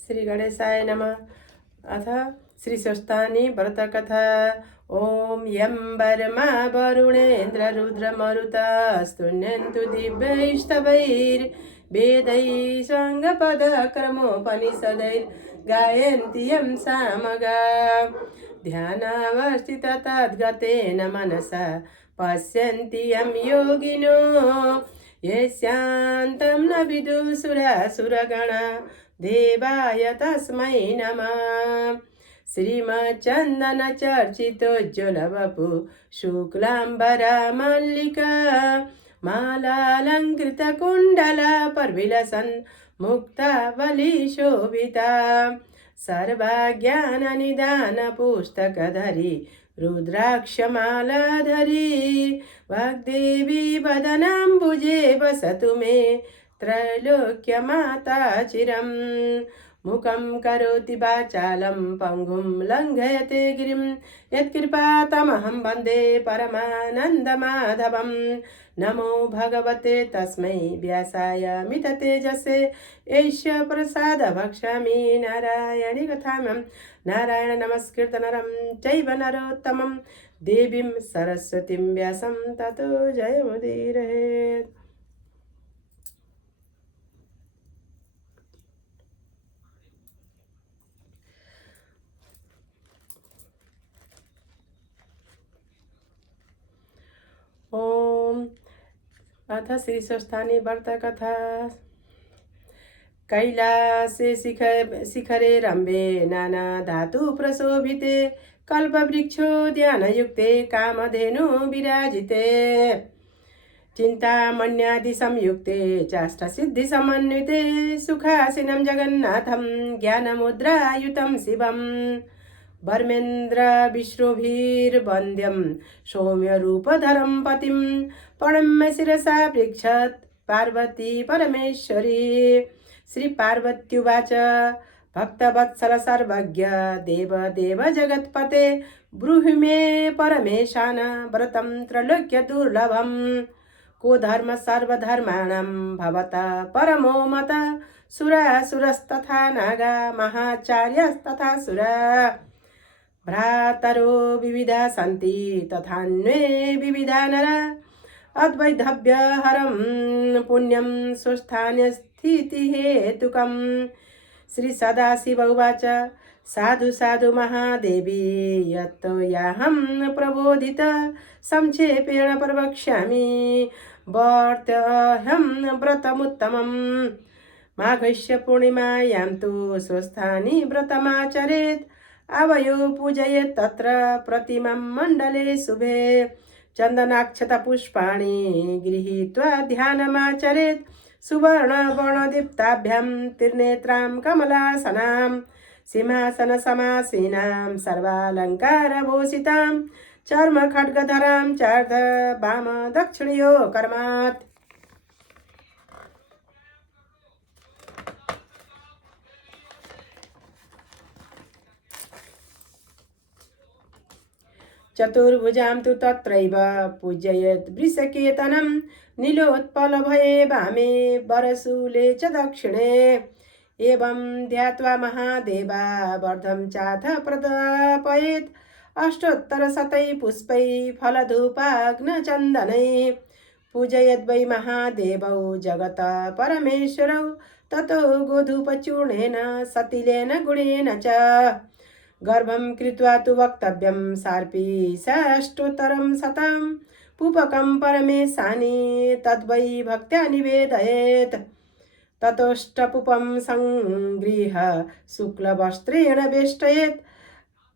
श्री गणेशाय नमः। अथ श्री स्वस्थानी व्रतकथा। ओम यं वर्मा वरुणेन्द्र रुद्रमरुता स्तुन्यन्तु दिव्यैस्तवैर्वेदैः स्वङ्गपदक्रमोपनिषदैर्गायन्ति यं सामगा। ध्यानावस्थित तद्गतेन मनसा पश्यन्ति यं योगिनो यस्यान्तं न विदुसुरासुरगणा देवाय तस्मै नमः। श्रीमच्चन्दनचर्चितोज्ज्वलवपु शुक्लाम्बरा मल्लिका मालालङ्कृतकुण्डला परविलसन् मुक्तावलीशोभिता सर्वज्ञाननिदानपुस्तकधरी रुद्राक्षमालाधरी वाग्देवी वदनाम्बुजे वसतु मे त्रैलोक्यमाता चिरम्। मुखं करोति वाचालं पङ्गुं लङ्घयते गिरिं यत्कृपातमहं वन्दे परमानन्दमाधवम्। नमो भगवते तस्मै व्यासाय मिततेजसे एष्य प्रसाद भक्षामि नारायणी कथाम्यं नारायण नमस्कृत नरं चैव नरोत्तमं देवीं सरस्वतीं व्यासं ततो जयमुदीरयेत्। ओम अथ श्री स्वस्थानी व्रत कथा। कैलासे शिखरे रम्भे नाना धातु प्रशोभिते कल्पवृक्षोद्यानयुक्ते कामधेनु विराजिते चिन्तामण्यादि संयुक्ते चाष्टसिद्धिसमन्विते सुखासीनं जगन्नाथं ज्ञानमुद्रायुतं शिवम्। वर्मेन्द्र विष्णुभिर्वन्द्यं सौम्यरूपधरं पतिं प्रणम्य शिरसा पृच्छत् पार्वती परमेश्वरी। श्री पार्वत्युवाच भक्तवत्सल सर्वज्ञ देव देव जगत्पते ब्रूहि मे परमेशान व्रतं त्रैलोक्यदुर्लभम्। को धर्म सर्वधर्माणां भवता परमो मत सुरासुरस्तथा नागा महाचार्यस्तथा सुरा। भ्रातरो विविधा सन्ति तथान्वे विविधा नरा अद्वैधव्यहरं पुण्यं स्वस्थानस्थितिहेतुकम्। श्री सदाशिव उवाच साधु साधु महादेवी यत्तो याहं प्रबोधित संक्षेपेण प्रवक्ष्यामि वर्त्यहं व्रतमुत्तमम्। माघस्य पूर्णिमायां तु स्वस्थानि व्रतमाचरेत् आवयो पूजयेत् तत्र प्रतिमां मण्डले शुभे चन्दनाक्षत पुष्पाणि गृहीत्वा ध्यानमाचरेत् सुवर्णवर्णदीप्ताभ्यां त्रिनेत्रां कमलासनां सिंहासनसमासीनां सर्वालङ्कारभूषितां चर्मखड्गधरां चार्ध वाम दक्षिणयो कर्मात्। चतुर्भुजां तु तत्रैव पूजयेत् वृषकेतनं नीलोत्पलभये वामे वरशूले च दक्षिणे। एवं ध्यात्वा महादेवा वर्धं चाथ प्रदापयेत् अष्टोत्तरशतै पुष्पै फलधूपाग्नचन्दनै पूजयद् वै महादेवौ जगत परमेश्वरौ ततो गोधूपचूर्णेन सतिलेन गुणेन च गर्भं कृत्वा तु वक्तव्यं सार्पी षष्टोत्तरं शतं पूपकं परमेशानि तद्वै भक्त्या निवेदयेत्। ततोष्टपुपं संगृह्य शुक्लवस्त्रेण वेष्टयेत्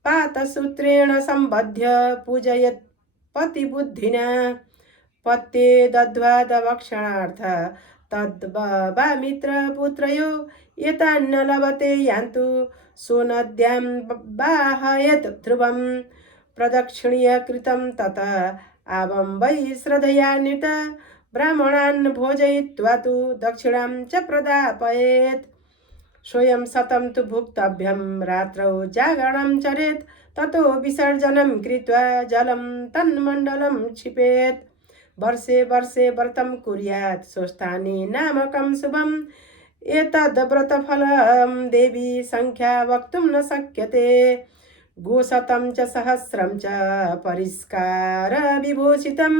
पातसूत्रेण सम्बध्य पूजयेत् पतिबुद्धिना पत्ये दद्ध्वा दक्षिणार्थ तद्वा मित्रपुत्रयो एतान्न लभते यान्तु सोनद्यां बाहयेत् ध्रुवं प्रदक्षिणीयकृतं ततः आवं वै श्रद्धयान्वित ब्राह्मणान् भोजयित्वा तु दक्षिणां च प्रदापयेत्। स्वयं शतं तु भुक्तव्यं रात्रौ जागरणं चरेत् ततो विसर्जनं कृत्वा जलं तन्मण्डलं क्षिपेत्। वर्षे वर्षे व्रतं कुर्यात् स्वस्थानी नामकं शुभम् एतद्व्रतफलं देवी संख्या वक्तुं न शक्यते। गोशतं च सहस्रं च परिष्कार विभूषितं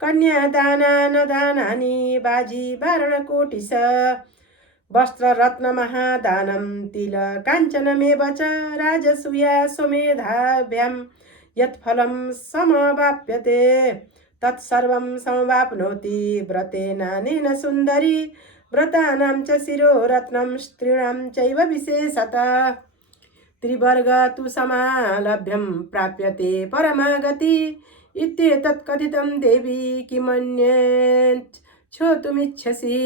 कन्यादानानि बाजी वारणकोटिश वस्त्ररत्नमहादानं तिलकाञ्चनमेव च राजसूया स्वमेधाभ्यां यत्फलं समवाप्यते तत्सर्वं समवाप्नोति व्रतेनानेन सुन्दरी व्रतानां च शिरोरत्नं स्त्रीणां चैव विशेषतः त्रिवर्ग तु समालभ्यं प्राप्यते परमागति इत्येतत् कथितं देवी किमन्यत् श्रोतुमिच्छसि।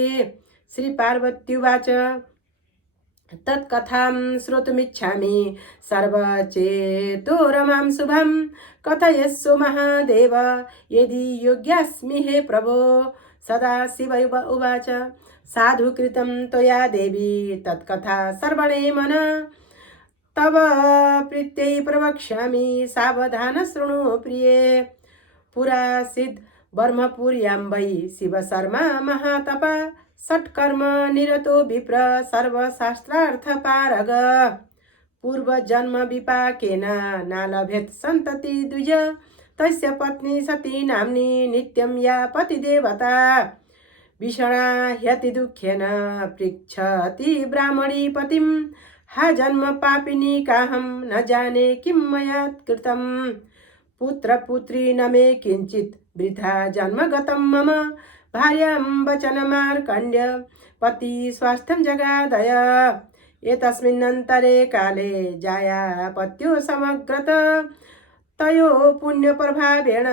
श्री पार्वत्युवाच तत्कथां श्रोतुमिच्छामि सर्वचेतो रमां शुभं कथयस्व महादेव यदि योग्यास्मि हे प्रभो। सदाशिव उवाच साधुकृतं त्वया देवी तत्कथा श्रवणे मन तव प्रीत्यै प्रवक्ष्यामि सावधान शृणु प्रिये। पुरासीद् ब्रह्मपुर्यां वै शिवशर्मा महातप षट्कर्म निरतो विप्र सर्वशास्त्रार्थपारग पूर्वजन्म विपाकेन नालभेत् सन्तति द्विज तस्य पत्नी सती नाम्नी नित्यं या पतिदेवता भीषणा ह्यति दुःखेन पृच्छति ब्राह्मणी पतिं हा जन्म पापिनी काहं न जाने किं मया कृतं पुत्रपुत्री न मे किञ्चित् वृथा जन्म गतं मम भार्यां वचनमार्कण्ड्य पति स्वास्थ्यं जगादय एतस्मिन्नन्तरे काले जाया पत्यो समग्रत तयो पुण्यप्रभावेण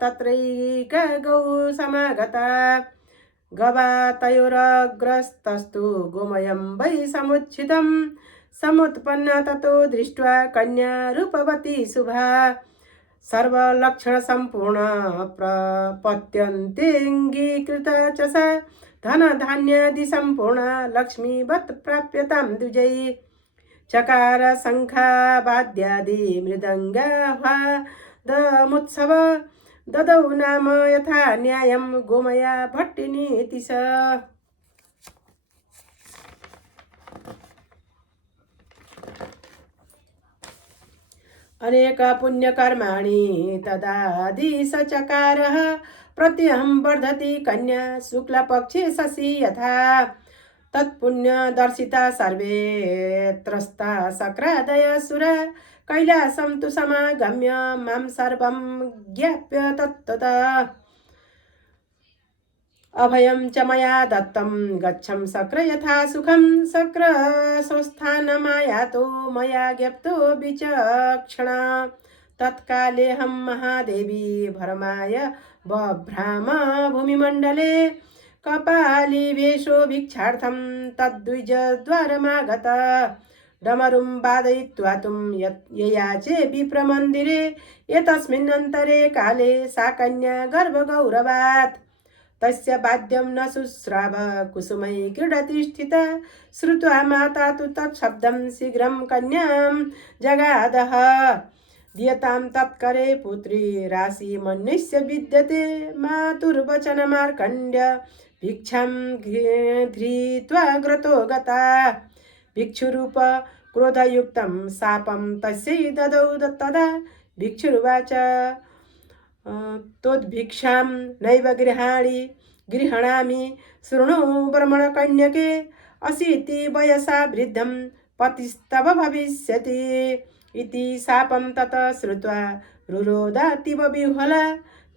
तत्रैक गौ समागता गवा तयोरग्रस्तस्तु गोमयं वै समुच्छितं समुत्पन्ना ततो दृष्ट्वा कन्या रूपवती शुभा सर्वलक्षण संपूर्ण प्रपत्यन्तेऽङ्गीकृत च सा धन धान्यादि संपूर्ण लक्ष्मीवत् प्राप्यतां द्विजै चकार शङ्खावाद्यादि मृदङ्गाह्वादमुत्सव ददौ नाम यथा न्यायं गोमया भट्टिनीति स। अनेक पुण्यकर्माणि तदादि स चकारः प्रत्यहं वर्धति कन्या शुक्लपक्षे शशि यथा तत्पुण्यदर्शिता सर्वे त्रस्ता शक्रादय सुरा कैलासं तु समागम्य मां सर्वं ज्ञाप्य तत्ततः अभयं च मया दत्तं गच्छं शक्र यथा सुखं शक्र स्वस्थानमायातो मया ज्ञप्तो विचक्षण तत्कालेऽहं महादेवी भरमाय बभ्राम भूमिमण्डले कपालिवेशो भिक्षार्थं तद्विजद्वारमागत डमरुं वादयित्वा तुं ययाचे विप्रमन्दिरे एतस्मिन्नन्तरे काले सा कन्या गर्भगौरवात् तस्य वाद्यं न शुश्राव कुसुमै क्रीडति स्थिता श्रुत्वा माता तु तत्शब्दं शीघ्रं कन्यां जगादः दीयतां तत्करे पुत्री राशि मन्यस्य विद्यते मातुर्वचनमार्कण्ड्य भिक्षां धृत्वा ग्रतो गता भिक्षुरूप क्रोधयुक्तं शापं तस्यै ददौ तदा भिक्षुरुवाच तोद्भिक्षां नैव गृह्णामि शृणु ब्रह्मणकन्यके अशीति वयसा वृद्धं पतिस्तव भविष्यति इति शापं ततः श्रुत्वा रुरोदातीव विह्वला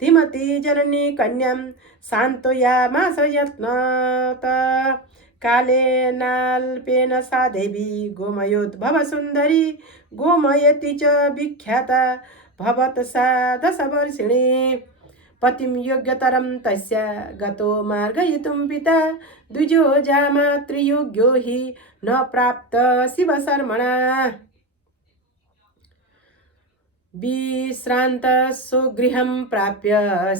धीमती जननी कन्यां सान्त्वयामास यत्नतः कालेनाल्पेन सा देवी गोमयोद्भव सुन्दरी गोमयति च विख्याता भवत् सा दशवर्षिणी पतिं योग्यतरं तस्य गतो मार्गयितुं पिता द्विजो जामातृयोग्यो हि न प्राप्त शिवशर्मणा विश्रान्त स्वगृहं प्राप्य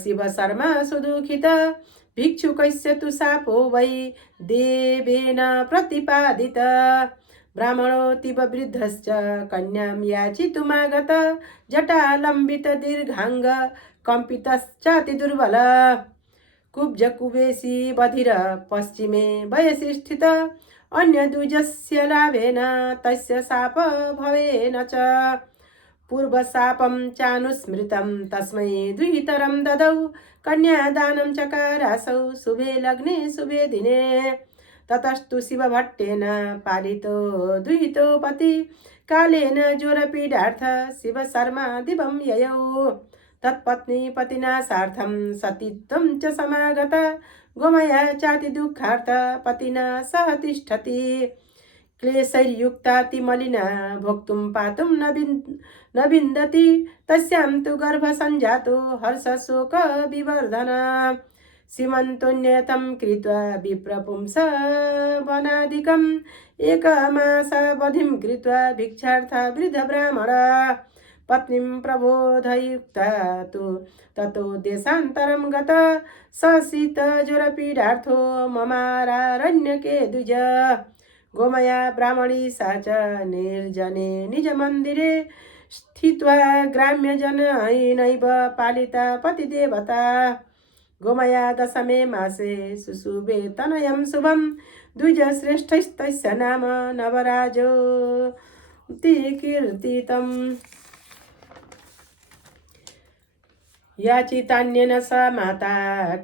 शिवशर्मा सुदुःखित भिक्षुकस्य तु शापो वै देवेन प्रतिपादित ब्राह्मणोऽतीव वृद्धश्च कन्यां याचितुमागत जटालम्बित दीर्घाङ्ग कम्पितश्चाति दुर्बल कुब्जकुबेशी बधिर पश्चिमे वयसि स्थित अन्यद्विजस्य लाभेन तस्य शाप भवेन च पूर्वशापं चानुस्मृतं तस्मै द्वितरं ददौ कन्यादानं चकारासौ शुभे लग्ने शुभे दिने ततस्तु शिवभट्टेन पालितो दुहितो पति कालेन ज्वरपीडार्थ शिवशर्मा दिवं ययौ तत्पत्नी पतिनाशार्थं सतीत्वं च समागत गोमया चाति दुःखार्थ पतिना सह तिष्ठति क्लेशैर्युक्तातिमलिना भोक्तुं पातुं न विन्दति तस्यां तु गर्भसञ्जातो हर्षशोक विवर्धन सीमन्तोन्यतं कृत्वा विप्रपुंस वनादिकम् एकमासवधिं कृत्वा भिक्षार्थ वृद्धब्राह्मण पत्नीं प्रबोधयुक्ता तु ततो देशान्तरं गत सशीतज्वरपीडार्थो ममारारण्यके द्विज गोमया ब्राह्मणी सा च निर्जने निजमन्दिरे स्थित्वा ग्राम्यजनैनैव पालिता पतिदेवता गोमया दशमे मासे सुशुभे तनयं शुभं द्विजश्रेष्ठस्तस्य नाम नवराजो कीर्तितम् याचितान्येन स माता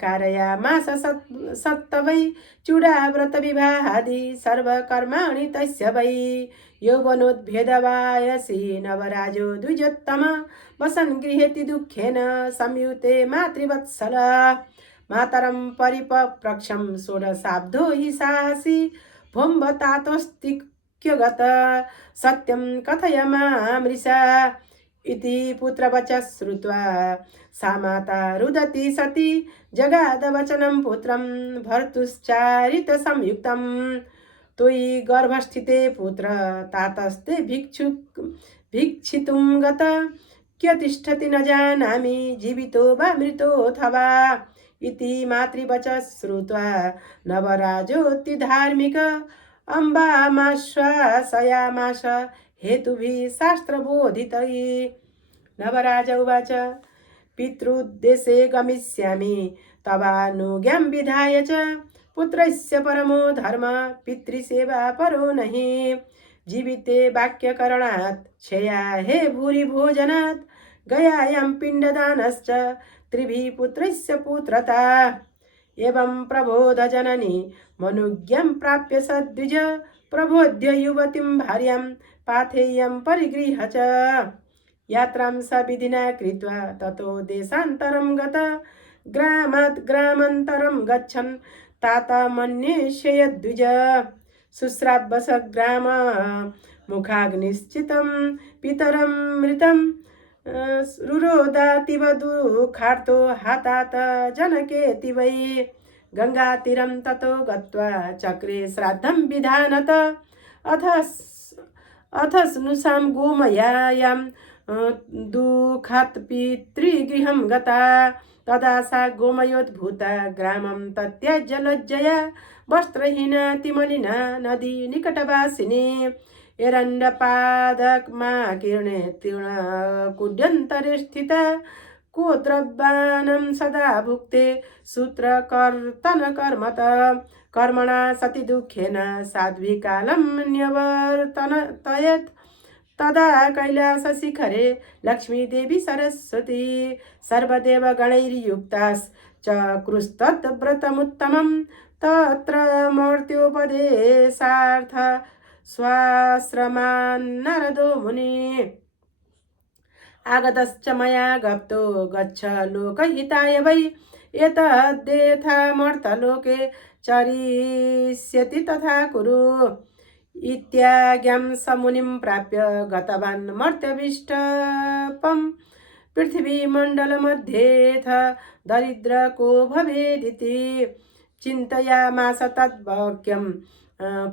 कारयामास सत्तवै चूडाव्रतविवाहादि सर्वकर्माणि तस्य वै यौवनोद्भेदवायसि नवराजो द्विजोत्तम वसन् गृहेति दुःखेन संयुते मातृवत्सल मातरं परिपप्रक्षं षोडशाब्दो हि साहसी भोम्बतातोस्तिक्यगत सत्यं कथय मामृषा इति पुत्रवचः श्रुत्वा सा माता रुदति सती जगादवचनं पुत्रं भर्तुश्चारितसंयुक्तं त्वयि गर्भस्थिते पुत्र तातस्ते भिक्षितुं गत क्यतिष्ठति न जानामि जीवितो वा मृतोऽथवा इति मातृवचः श्रुत्वा नवराजोऽतिधार्मिक अम्बामाश्वासयामास हेतुभिः शास्त्रबोधितैः नवराज उवाच पितृदेशे गमिष्यामि तवानुज्ञां विधाय च पुत्रस्य परमो धर्म पितृसेवा परो नहि जीविते वाक्यकरणात् क्षया हे भूरि भोजनात् गयायां पिण्डदानश्च त्रिभिः पुत्रस्य पुत्रता एवं प्रबोध जननी मनुज्ञां प्राप्य सद्विज प्रबोध्य युवतीं भार्यां पाथेयं परिगृह्य च यात्रां सविधिना कृत्वा ततो देशान्तरं गत ग्रामात् ग्रामान्तरं गच्छन् ताता मन्येष्यद्विज शुश्रावस ग्राम मुखाग्निश्चितं पितरं मृतं रुरोदातिव दुःखार्तो हातात जनकेति वै गङ्गातीरं ततो गत्वा चक्रे श्राद्धं विधानत अथ स्नुषां गोमयायां दुःखात् पितृगृहं गता तदा सा गोमयोद्भूता ग्रामं तत्याज्य लज्जया वस्त्रहीना तिमलिना नदी निकटवासिनी एरण्डपादमा किरणे तीर्णकुड्यन्तरे स्थिता कोद्रव्यानं सदा भुक्ते सूत्रकर्तनकर्मत कर्मणा सति दुःखेन साध्वीकालं न्यवर्तनतयत् तदा कैलासशिखरे लक्ष्मीदेवी सरस्वती सर्वदेवगणैर्युक्ताश्च कृस्तद्व्रतमुत्तमं तत्र मूर्त्योपदेशार्थ स्वाश्रमान्नरदो मुनि आगतश्च मया गप्तो गच्छ लोकहिताय वै एतद्यथामर्थलोके चरिष्यति तथा कुरु इत्याज्ञां समुनिं प्राप्य गतवान् मर्त्यविष्टपं पृथ्वीमण्डलमध्येऽथ दरिद्र को भवेदिति चिन्तयामास तद्वाक्यं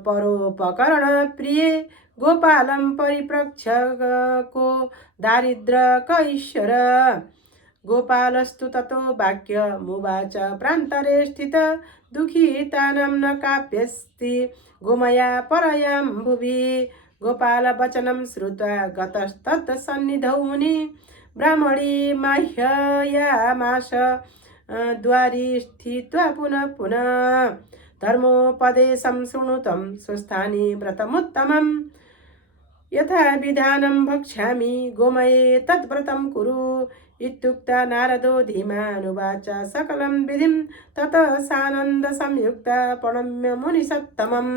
परोपकरणप्रिये गोपालं परिप्रक्षको दारिद्र्यकैश्वर गोपालस्तु ततो वाक्यमुवाच प्रान्तरे स्थित दुःखितानां न काप्यस्ति गोमया परयां भुवि गोपालवचनं श्रुत्वा गतस्तत्सन्निधौ मुनि ब्राह्मणी माह्ययामास द्वारि स्थित्वा पुनः पुनः धर्मोपदेशं शृणुतं स्वस्थानि व्रतमुत्तमम् यथा विधानं भक्ष्यामि गोमये तद्व्रतं कुरु इत्युक्ता नारदो धीमानुवाच सकलं विधिं ततः सानन्दसंयुक्ता प्रणम्य मुनिसत्तमम्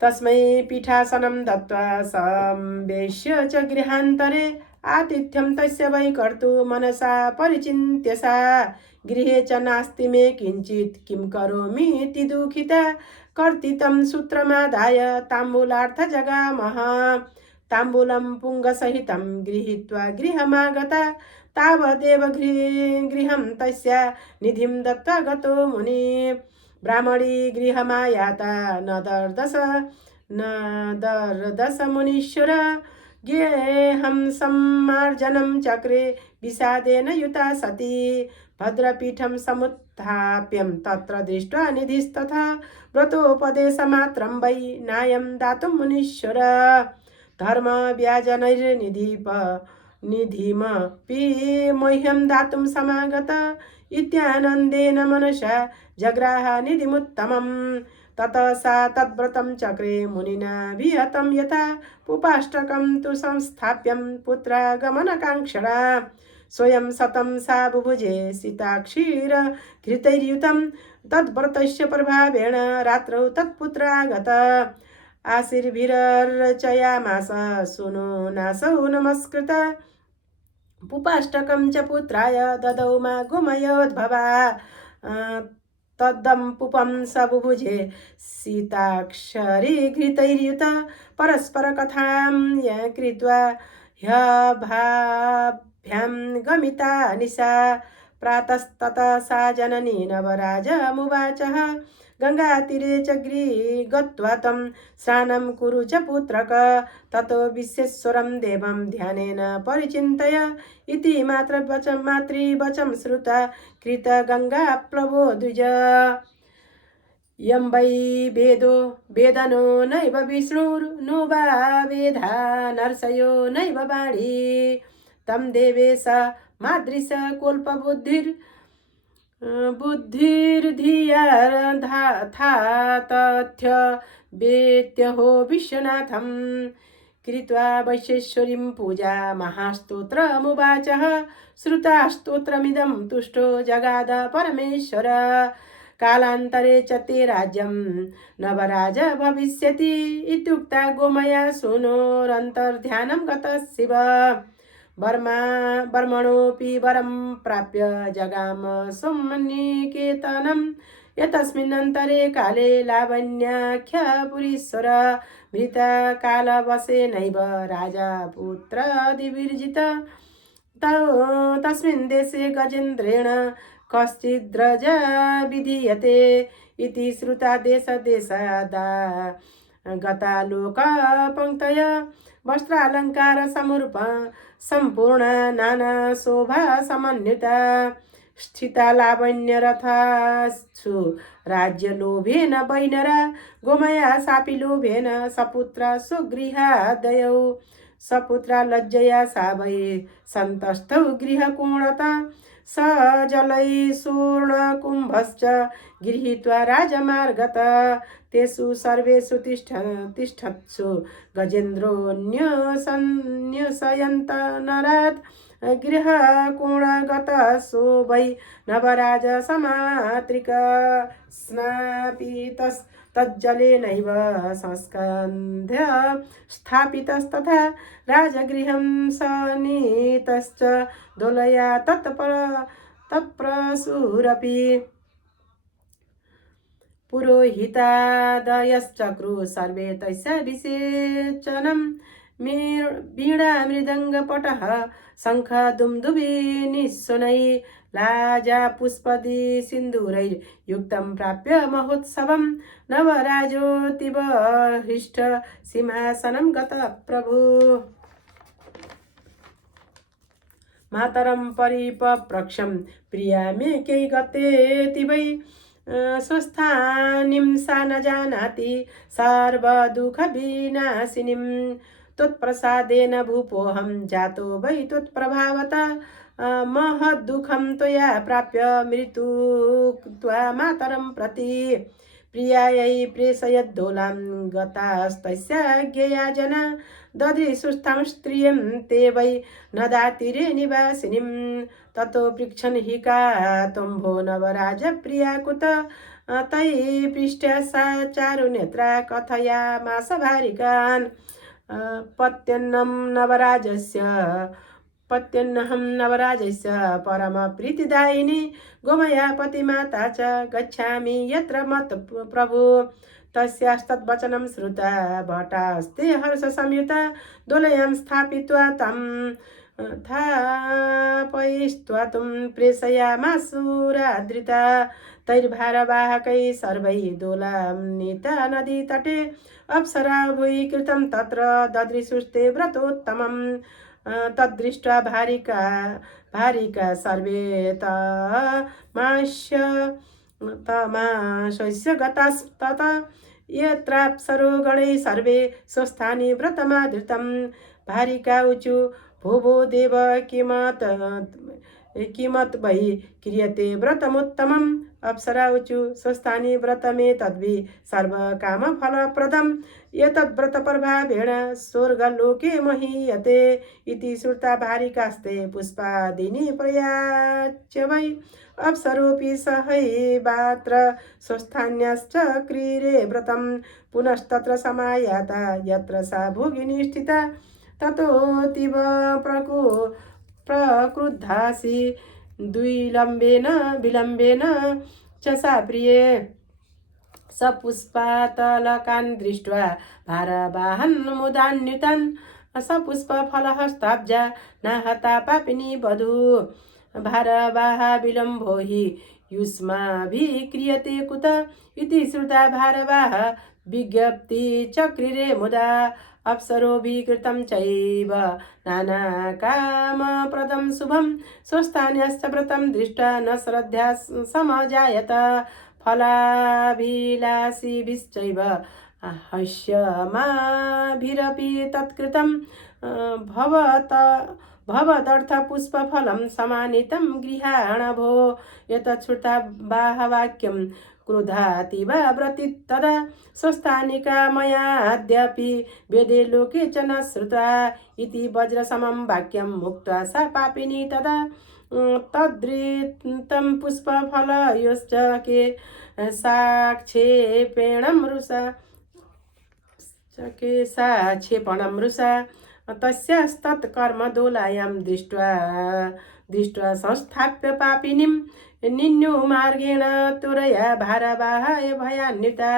तस्मै पीठासनं दत्त्वा संवेश्य च गृहान्तरे आतिथ्यं तस्य वै कर्तु मनसा परिचिन्त्य सा गृहे च नास्ति मे किञ्चित् किं करोमीति दुःखिता कर्तितं सूत्रमादाय ताम्बूलार्थ जगामः ताम्बूलं पुङ्गसहितं गृहीत्वा गृहमागता तावदेव गृहं तस्य निधिं दत्त्वा गतो मुनि ब्राह्मणी गृहमायाता न दर्दश मुनीश्वर गेहं सम्मार्जनं चक्रे विषादेन युता सती भद्रपीठं समुत्थाप्यं तत्र दृष्ट्वा निधिस्तथा व्रतोपदेशमात्रं वै नायं दातुं मुनीश्वर निधिमपि मह्यं दातुं समागत इत्यानन्देन मनसा जग्राह निधिमुत्तमम् ततः सा तद्व्रतं चक्रे मुनिना विहतं यथा उपाष्टकं तु संस्थाप्यं पुत्रागमनकाङ्क्षणा स्वयं सतं सा बुभुजे सीताक्षीरघृतैर्युतं तद्व्रतस्य प्रभावेण रात्रौ तत्पुत्रागत आशीर्भिरर्चयामास सूनो नासौ नमस्कृत पुपाष्टकं च पुत्राय ददौ मा गोमयोद्भवा तद्दम्पुपं स बुभुजे सीताक्षरी घृतैर्युत परस्परकथां कृत्वा ह्यभाभ्यां गमिता निशा प्रातस्ततः सा जननी नवराजमुवाचः गङ्गातीरे च गत्वा तं स्नानं कुरु च पुत्रक ततो विश्वेश्वरं देवं ध्यानेन परिचिन्तय इति मातृवचं श्रुता कृत गङ्गाप्लवो द्विज यं वै वेदनो नैव विष्णुर्नो वा वेदा नरसयो नैव वाणी तं देवेश मादृश बुद्धिर्धियाथा तथ्य वेत्यहो विश्वनाथं कृत्वा वैश्वेश्वरीं पूजा महास्तोत्रमुवाचः श्रुता स्तोत्रमिदं तुष्टो जगाद परमेश्वर कालान्तरे च ते राज्यं नवराज भविष्यति इत्युक्ता गोमया सूनोरन्तर्ध्यानं गतः शिव वर्मणोऽपि वरं प्राप्य जगाम सोमनिकेतनं यतस्मिन्नन्तरे काले लावण्याख्यपुरीश्वर मृतकालवशेनैव राजा पुत्रादिविर्जित तस्मिन् देशे गजेन्द्रेण कश्चिद्रज विधीयते इति श्रुता देशदेशादा गता लोकपङ्क्तय वस्त्रालङ्कार समूर्प सम्पूर्ण नाना शोभा समन्विता स्थिता लावण्यरथासु राज्यलोभेन वैनरा गोमया सापि लोभेन सपुत्रा सुगृहादयौ सपुत्रा लज्जया सा वै सन्तस्थौ गृहकोणता स जलै सूर्णकुम्भश्च गृहीत्वा राजमार्गत तेषु सर्वेषु तिष्ठत्सु गजेन्द्रोऽन्यसंन्यसयन्त नरात् गृहकोणगतसु वै नवराज समात्रिक स्नापितस्तज्जलेनैव संस्कन्ध्य स्थापितस्तथा राजगृहं सनीतश्च दोलया तत्प्रसूरपि पुरोहितादयश्चक्रु सर्वे तस्य विसेचनं वीणा मृदङ्गपटः शङ्ख दुन्दुभि निःशुनै लाजा पुष्पदि सिन्दूरैर्युक्तं प्राप्य महोत्सवं नवराजोऽतीव हृष्ट सिंहासनं गतः प्रभु मातरं परिपप्रक्षं प्रिया मे कै गतेति वै स्वस्थानिं सा न जानाति सर्वदुःखविनाशिनीं त्वत्प्रसादेन भूपोऽहं जातो वै त्वत्प्रभावता महद्दुःखं त्वया प्राप्य मृत्युक्त्वा मातरं प्रति प्रियायै प्रेषयद्दोलां गतास्तस्या ज्ञेया जना ददृशुस्तां स्त्रियं ते वै नदातीरे निवासिनीं ततो पृच्छन् हि का त्वम्भो नवराजप्रिया कुत तैः पृष्ट्या सा चारुनेत्रा कथयामास भारिकान् पत्यन्नं नवराजस्य परमप्रीतिदायिनी गोमया पतिमाता च गच्छामि यत्र मत् प्रभु तस्यास्तद्वचनं श्रुता भटास्ते हर्षसंयुता दोलयां स्थापित्वा तं थापयित्वा प्रेषयामासुरादृता तैर्भारवाहकै सर्वै दोलां नीता नदीतटे अप्सरा भुवि कृतं तत्र ददृशुस्ते व्रतोत्तमम् तद्दृष्ट्वा भारिका सर्वे तमाशस्य गतास्तत यत्राप्सरो गणैः सर्वे स्वस्थानि व्रतमादृतं भारिका ऊचु भो देव किमत् वै क्रियते व्रतमुत्तमम् अप्सरा ऊचु स्वस्थानि व्रतमे तद्वि सर्वकामफलप्रदम् एतद्व्रतप्रभावेण स्वर्गलोके महीयते इति श्रुता भारिकास्ते पुष्पादीनि प्रयाच्य वै अप्सरोऽपि सहैवात्र स्वस्थान्याश्च क्रीरे व्रतं पुनस्तत्र समायाता यत्र सा भोगिनी स्थिता ततोऽतीव प्रक्रुद्धासि विलम्बेन च सा प्रिये सपुष्पातलकान् दृष्ट्वा भारवाहन् मुदान्वितान् सपुष्पफलहस्ताब्जा नाहता पापिनी वधू भारवाह विलम्बो हि युष्माभिः क्रियते कुत इति श्रुता भारवाह विज्ञप्ति चक्रिरे मुदा अप्सरोभिः कृतं चैव नानाकामप्रदं शुभं स्वस्थान्यश्च व्रतं दृष्ट्वा न श्रद्धा समजायत फलाभिलाषिभिश्चैव हस्यमाभिरपि तत्कृतं भवदर्थपुष्पफलं समानितं गृहाण भो एतच्छ्रुता बाहवाक्यं क्रुधातीव व्रतित् तदा स्वस्थानिका मयाद्यापि वेदे लोके च न श्रुता इति वज्रसमं वाक्यं मुक्त्वा सा पापिनी तदा तद्रितं पुष्पफलयोश्च के साक्षेपणं रुषा तस्यास्तत्कर्मदोलायां दृष्ट्वा संस्थाप्य पापिनीं निन्युमार्गेण तुरया भारवाहाय भयान्विता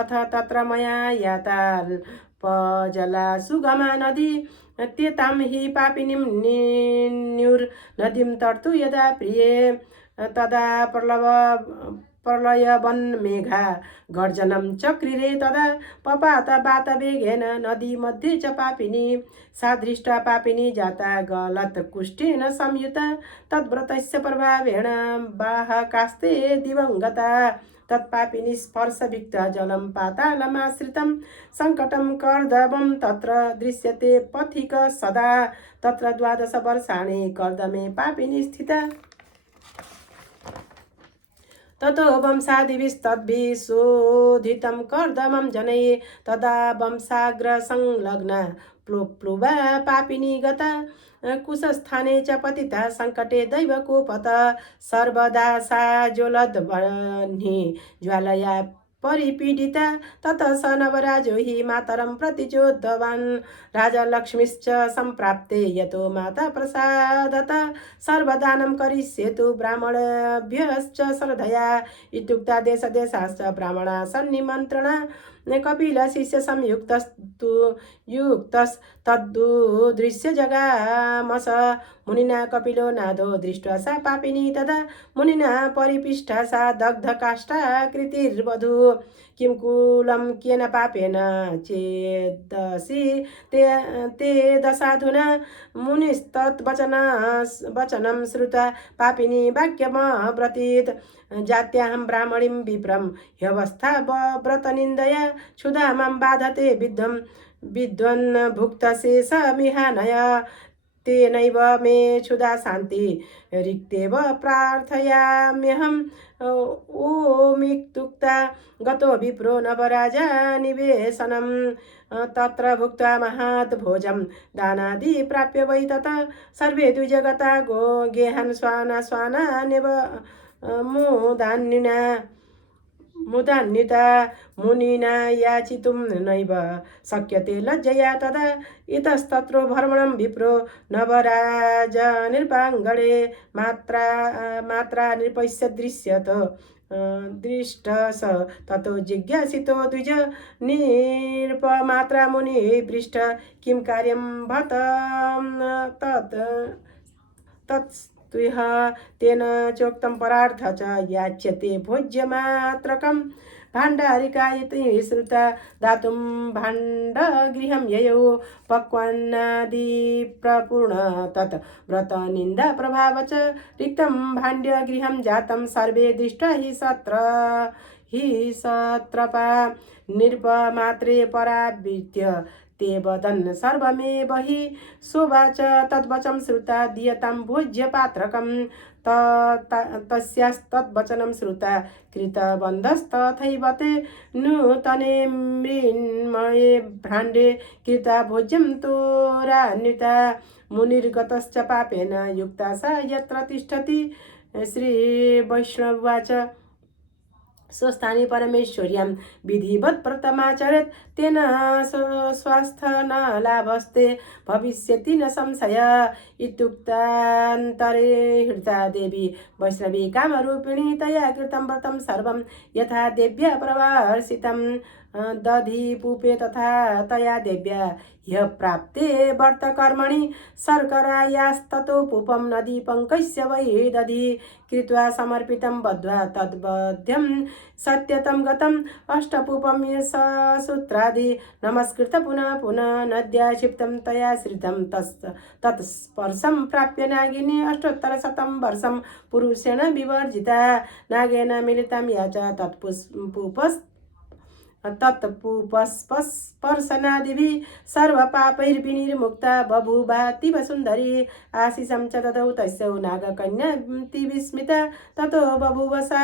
अथ तत्र मया याताल्पजला सुगमा नदी त्यतां हि पापिनीं निन्युर्नदीं तर्तु यदा प्रिये तदा प्रलयवन्मेघा गर्जनं चक्रिरे तदा पपात वातवेगेन नदी मध्ये च पापिनी सा दृष्टा पापिनी जाता गलत्कुष्ठेन संयुता तद्व्रतस्य प्रभावेण बाहकास्ते दिवङ्गता तत्पापिनी स्पर्शविक्ता जलं पातालमाश्रितं सङ्कटं कर्दमं तत्र दृश्यते पथिक सदा तत्र 12 वर्षाणि कर्दमे पापिनी स्थिता ततो वंशादिभिस्तद्भिः शोधितं कर्दमं जनये तदा वंशाग्रसंलग्ना प्लुप्लुवा पापिनी गता कुशस्थाने च पतिता सङ्कटे दैवकोपत सर्वदा सा ज्वलद्वह्नि ज्वालया परिपीडिता ततः स नवराजो हि मातरं प्रतिचोदितवान् राजलक्ष्मीश्च सम्प्राप्ते यतो माता प्रसादत सर्वदानं करिष्येतु ब्राह्मणेभ्यश्च श्रद्धया इत्युक्ता देशदेशाश्च ब्राह्मणा सन्निमन्त्रणा कपिल शिष्य संयुक्तस्तु युक्तस्तद्दृश्य जगामस मुनिना कपिलो नादो दृष्ट्वा सा पापिनी तदा मुनिना परिपिष्टा सा दग्धकाष्ठाकृतिर्वधू किं कुलं केन पापेन चेदसि ते दशाधुना मुनिस्तद्वचनं श्रुत्वा पापिनी वाक्यमब्रतीत् जात्याहं ब्राह्मणीं विप्रं ह्यवस्था व्रतनिन्दया क्षुधा मां बाधते विद्वन् भुक्तशेषमिहानय तेनैव मे क्षुधा शान्ति रिक्तेव प्रार्थयाम्यहम्। ओमित्युक्ता गतो विप्रो नवराजा निवेशनं तत्र भुक्त्वा महात् भोजं दानादि प्राप्य वै ततः सर्वे द्विजगता गेहान् स्वाना स्वानानेव मुदान्विता मुनिना याचितुं नैव शक्यते लज्जया तदा इतस्तत्रो भ्रमणं विप्रो नवराज नृपाङ्गणे मात्रा नृपस्य दृश्यत दृष्ट स ततो जिज्ञासितो द्विज नृपमात्रा मुनि पृष्ठ किं कार्यं भत तत्स्तुह तेन चोक्तं परार्थ च याच्यते भोज्यमात्रकं भाण्डारिका इति श्रुता दातुं भाण्डगृहं ययौ पक्वान्नादि प्रपूर्ण तत् व्रतनिन्दा प्रभाव च रिक्तं भाण्डगृहं जातं सर्वे दृष्ट्वा हि सत्रपा नृपमात्रे परावृत्य ते वदन् सर्वमेव हि शोभाच तद्वचं श्रुता दीयतां भोज्यपात्रकं तस्यास्तद्वचनं श्रुता कृतबन्धस्तथैव ते नूतने मृण्मये भाण्डे कृता भोज्यं तोरान्विता मुनिर्गतश्च पापेन युक्ता सा यत्र तिष्ठति श्रीवैष्णवाच स्वस्थानी परमेश्वर्यां विधिवत् व्रतमाचरेत् तेन स्वस्थ न लाभस्ते भविष्यति न संशय इत्युक्तान्तरे हृता देवी वैष्णवी कामरूपिणी तया कृतं व्रतं सर्वं यथा देव्या प्रवर्षितं दधिपूपे तथा तया देव्या ह्यः प्राप्ते व्रतकर्मणि शर्करायास्ततो पूपं नदीपङ्कस्य वै दधि कृत्वा समर्पितं बद्ध्वा तद्वध्यं सत्यतं गतम् अष्टपूपं सूत्रादि नमस्कृत पुनः पुनः नद्या क्षिप्तं तया श्रितं तत्स्पर्शं प्राप्य नागिनी अष्टोत्तरशतं वर्षं पुरुषेण विवर्जिता नागेन मिलितं या च तत्पुपस्पर्शनादिभिः सर्वपापैर्विनिर्मुक्ता बभूवातीव सुन्दरी आशिषं च ददौ तस्यै नागकन्या विस्मिता ततो बभूव सा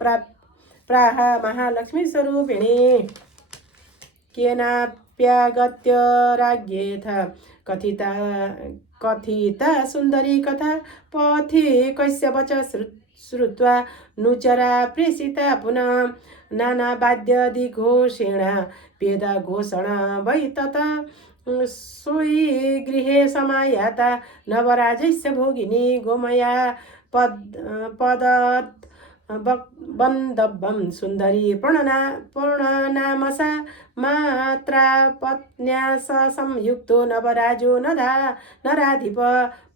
प्राह महालक्ष्मीस्वरूपिणी केनाप्यागत्य राज्ञेथ कथिता सुन्दरी कथा पथिकस्य वच श्रुत्वा नुचरा प्रेषिता पुनः नानावाद्यादिघोषेण वेदघोषणा वै तथा सोयी गृहे समायाता नवराजस्य भोगिनी गोमया पदत् बन्धव्यं सुन्दरी पूर्णनामसा मात्रा पत्न्या स संयुक्तो नवराजो नराधिप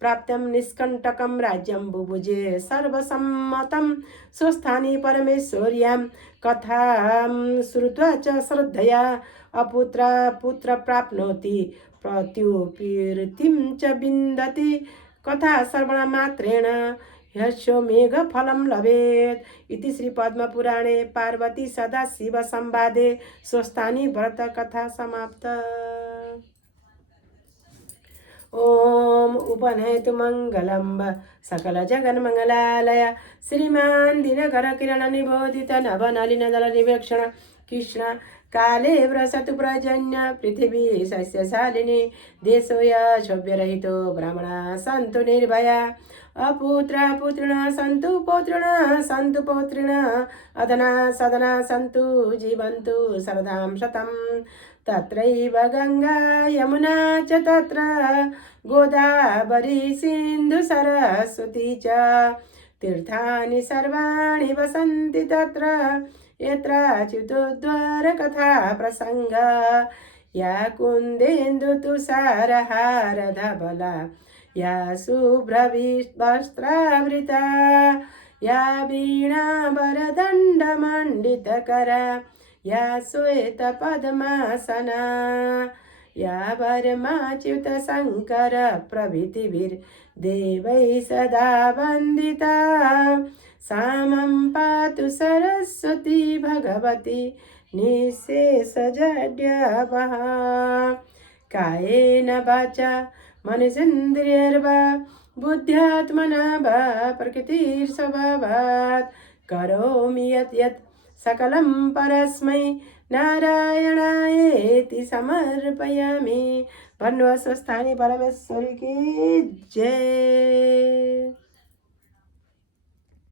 प्राप्तं निष्कण्टकं राज्यं बुभुजे सर्वसम्मतं स्वस्थानी परमेश्वर्यां कथां श्रुत्वा च श्रद्धया पुत्र प्राप्नोति प्रत्युपीर्तिं च विन्दति कथा श्रवणमात्रेण ह्यश्वमेघफलं लभेत् इति श्रीपद्मपुराणे पार्वती सदाशिव संवादे स्वस्थानी व्रतकथा समाप्ता। ओम उपनयतु मंगलम सकल जगन्मंगलालय श्रीमान दिनकर किरण निबोधित नवनलिन दल निवेक्षण कृष्ण काले व्रसतु प्रजन्य पृथिवी सस्यशालिनी देशोय क्षोभ्यरहितो ब्राह्मणा सन्तु निर्भया अपुत्रा पुत्रिणः सन्तु पौत्रिणः सन्तु पौत्रिणः अधना सदना सन्तु जीवन्तु शरदां शतम् तत्रैव गंगा यमुना च तत्र गोदावरी सिन्धु सरस्वती च तीर्थानि सर्वाणि वसन्ति तत्र यत्राच्युतोद्धार कथा प्रसंग या कुन्देन्दु तुषारहार धवला या शुभ्रवस्त्रावृता या वीणावरदण्डमण्डितकरा या श्वेतपद्मासना या वर्माच्युत शङ्कर प्रभृतिभिर्देवैः सदा वन्दिता सामं पातु सरस्वती भगवती निःशेषजड्यपः कायेन वाचा मनसेन्द्रियैर्वा बुद्ध्यात्मना वा प्रकृतिस्वभावात् करोमि यत् यत् सकलं परस्मै नारायणायेति समर्पयामि। भन्नु स्वस्थानी परमेश्वरी की जय।